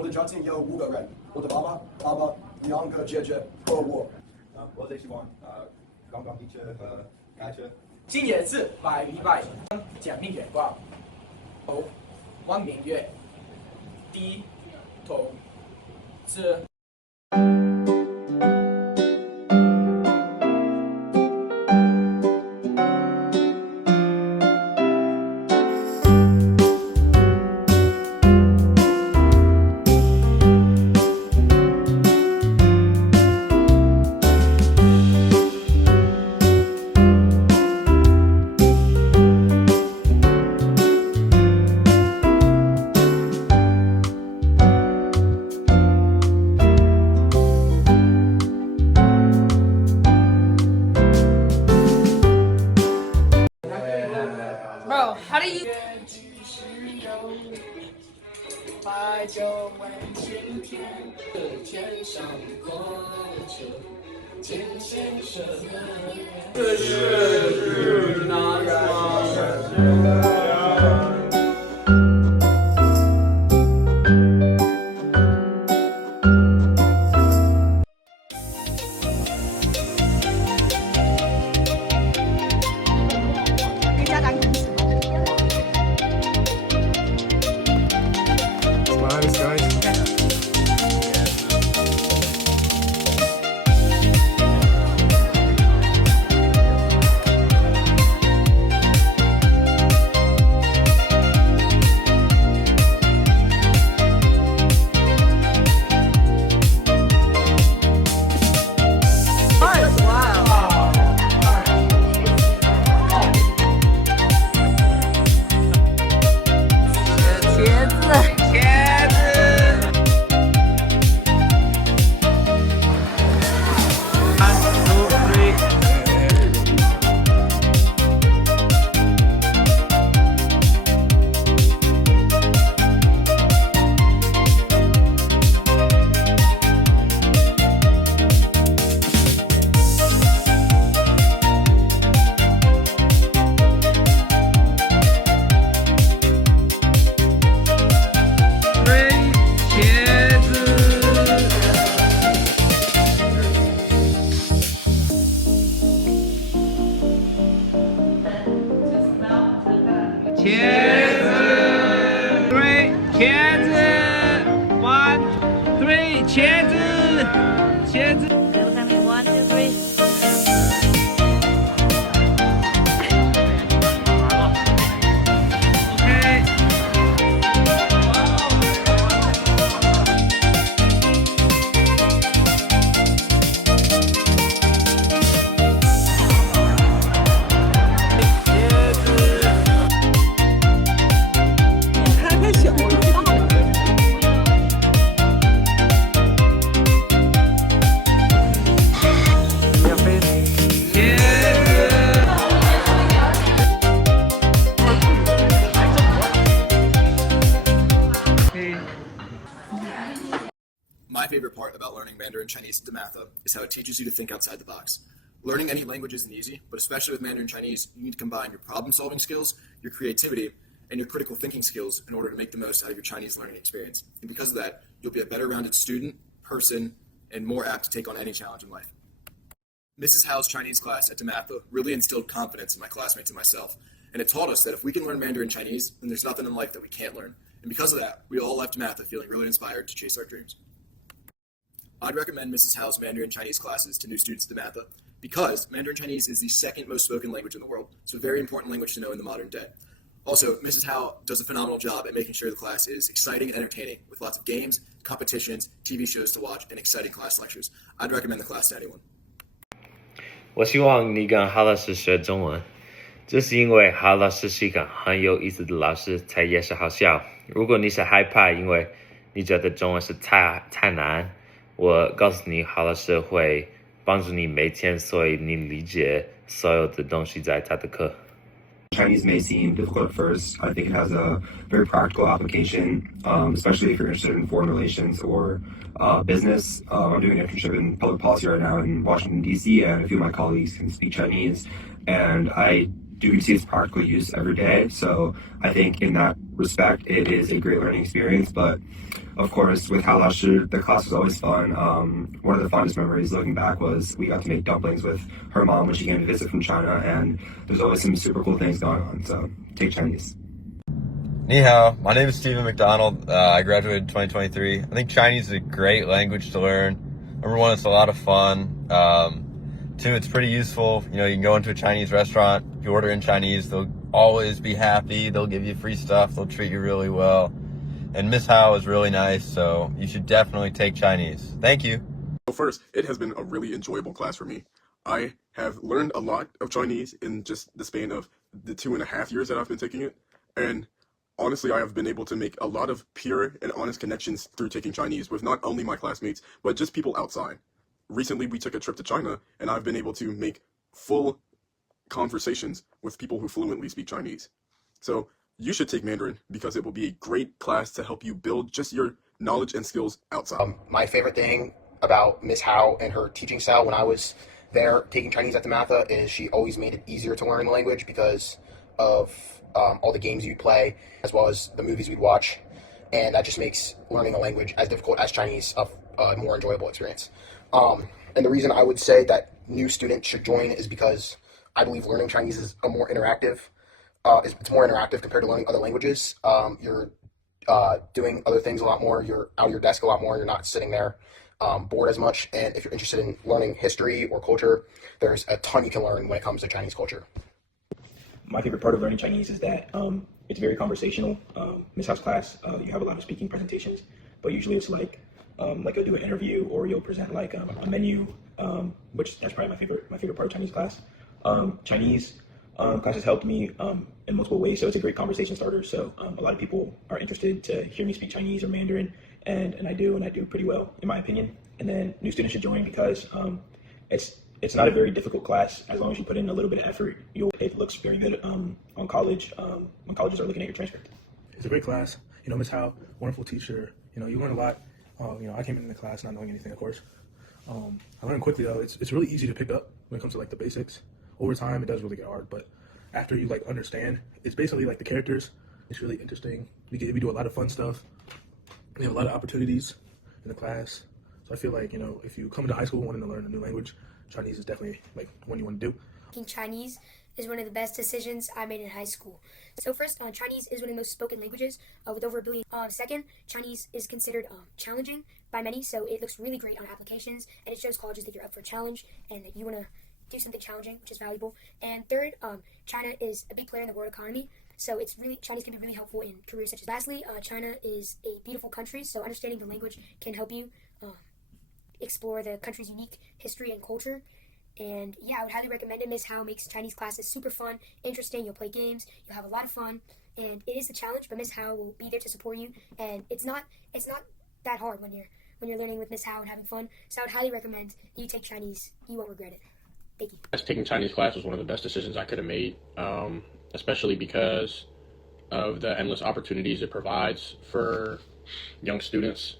我的家庭有5个人，我的爸爸、2个姐姐和我。我最喜欢观光地车和开车。今年是百里拜讲命眼光，头望明月，低头是。Bro, how do you? 白酒问青天，天上挂着天先生。这是哪个？家长肯吃吗？Nice, guys. My favorite part about learning Mandarin Chinese at DeMatha is how it teaches you to think outside the box. Learning any language isn't easy, but especially with Mandarin Chinese, you need to combine your problem-solving skills, your creativity, and your critical thinking skills in order to make the most out of your Chinese learning experience. And because of that, you'll be a better rounded student, person, and more apt to take on any challenge in life. Mrs. Hao's Chinese class at DeMatha really instilled confidence in my classmates and myself, and it taught us that if we can learn Mandarin Chinese, then there's nothing in life that we can't learn. And because of that, we all left DeMatha feeling really inspired to chase our dreams. I'd recommend Mrs. Hao's Mandarin Chinese classes to new students at DeMatha because Mandarin Chinese is the second most spoken language in the world. It's a very important language to know in the modern day. Also, Mrs. Hao does a phenomenal job at making sure the class is exciting and entertaining with lots of games, competitions, TV shows to watch, and exciting class lectures. I'd recommend the class to anyone. 我希望你跟哈老师学中文，这是因为哈老师是一个很有意思的老师，他也是好笑。如果你是害怕，因为你觉得中文是太难，我告诉你，哈老师会帮助你每天，所以你理解所有的东西在他的课。Chinese may seem difficult at first. I think it has a very practical application, especially if you're interested in foreign relations or business. I'm doing an internship in public policy right now in Washington, D.C., and a few of my colleagues can speak Chinese, and I do see its practical use every day. So I think in that respect, it is a great learning experience. But of course, with Hao Lashi, the class was always fun. One of the fondest memories looking back was we got to make dumplings with her mom when she came to visit from China, and there's always some super cool things going on. So take Chinese. Ni hao, my name is Stephen McDonald. I graduated in 2023. I think Chinese is a great language to learn. Number one, it's a lot of fun. Two, it's pretty useful. You know, you can go into a Chinese restaurant, you order in Chinese, they'll always be happy, they'll give you free stuff, they'll treat you really well. And Miss Hao is really nice, so you should definitely take Chinese. Thank you. So first, it has been a really enjoyable class for me. I have learned a lot of Chinese in just the span of the 2.5 years that I've been taking it. And honestly, I have been able to make a lot of pure and honest connections through taking Chinese with not only my classmates, but just people outside. Recently, we took a trip to China, and I've been able to make full conversations with people who fluently speak Chinese. So you should take Mandarin because it will be a great class to help you build just your knowledge and skills outside. My favorite thing about Miss Hao and her teaching style when I was there taking Chinese at DeMatha is she always made it easier to learn the language because of all the games you'd play as well as the movies we'd watch, and that just makes learning a language as difficult as Chinese a more enjoyable experience. And the reason I would say that new students should join is because I believe learning Chinese is a more interactive. It's more interactive compared to learning other languages. You're doing other things a lot more. You're out of your desk a lot more. You're not sitting there bored as much. And if you're interested in learning history or culture, there's a ton you can learn when it comes to Chinese culture. My favorite part of learning Chinese is that it's very conversational. Miss Hao's class, you have a lot of speaking presentations, but usually it's like you'll do an interview or you'll present like a menu, which that's probably my favorite part of Chinese class. Chinese class has helped me in multiple ways, so it's a great conversation starter. So a lot of people are interested to hear me speak Chinese or Mandarin, and I do pretty well in my opinion. And then new students should join because it's not a very difficult class. As long as you put in a little bit of effort, it looks very good on college when colleges are looking at your transcript. It's a great class. You know, Miss Hao, wonderful teacher. You know, you learn a lot. You know, I came into the class not knowing anything, of course. I learned quickly though. It's really easy to pick up when it comes to like the basics. Over time, it does really get hard, but after you like understand, it's basically like the characters. It's really interesting. We do a lot of fun stuff. We have a lot of opportunities in the class. So I feel like, you know, if you come into high school wanting to learn a new language, Chinese is definitely like one you want to do. Taking Chinese is one of the best decisions I made in high school. So first, Chinese is one of the most spoken languages with over 1 billion. Second, Chinese is considered challenging by many, so it looks really great on applications, and it shows colleges that you're up for a challenge and that you want to do something challenging, which is valuable. And third, China is a big player in the world economy, so Chinese can be really helpful in careers such as. Lastly, China is a beautiful country, so understanding the language can help you explore the country's unique history and culture. And yeah, I would highly recommend it. Miss Hao makes Chinese classes super fun, interesting. You'll play games, you'll have a lot of fun, and it is a challenge, but Miss Hao will be there to support you. And it's not that hard when you're learning with Miss Hao and having fun. So I would highly recommend you take Chinese. You won't regret it. Thank you. Taking Chinese class was one of the best decisions I could have made, especially because of the endless opportunities it provides for young students.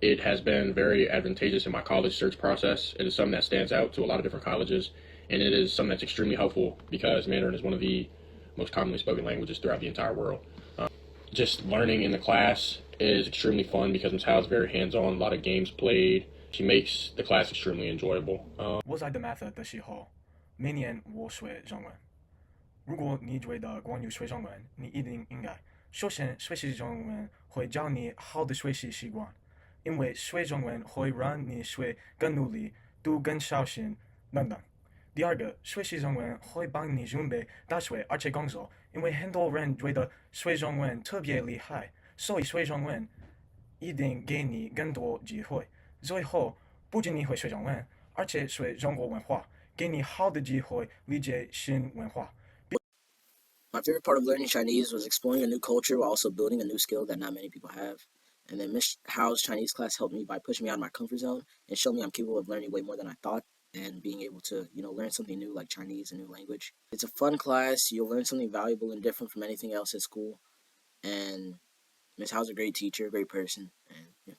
It has been very advantageous in my college search process. It is something that stands out to a lot of different colleges, and it is something that's extremely helpful because Mandarin is one of the most commonly spoken languages throughout the entire world. Just learning in the class is extremely fun because Ms. Hao is very hands-on, a lot of games played. She makes the class extremely enjoyable. 我在DeMatha的时候，每年我学中文。如果你觉得关于学中文，你一定应该首先学习中文会教你好的学习习惯。因为学中文会让你学更努力、读更小心等等。第二个，学习中文会帮你准备大学而且工作，因为很多人觉得学中文特别厉害，所以学中文一定给你更多机会。最后，不仅你会学中文，而且学中国文化，给你好的机会理解新文化。My favorite part of learning Chinese was exploring a new culture while also building a new skill that not many people have. And then Miss Hao's Chinese class helped me by pushing me out of my comfort zone and showed me I'm capable of learning way more than I thought and being able to, you know, learn something new like Chinese, a new language. It's a fun class. You'll learn something valuable and different from anything else at school. And Miss Hao's a great teacher, great person. And yeah.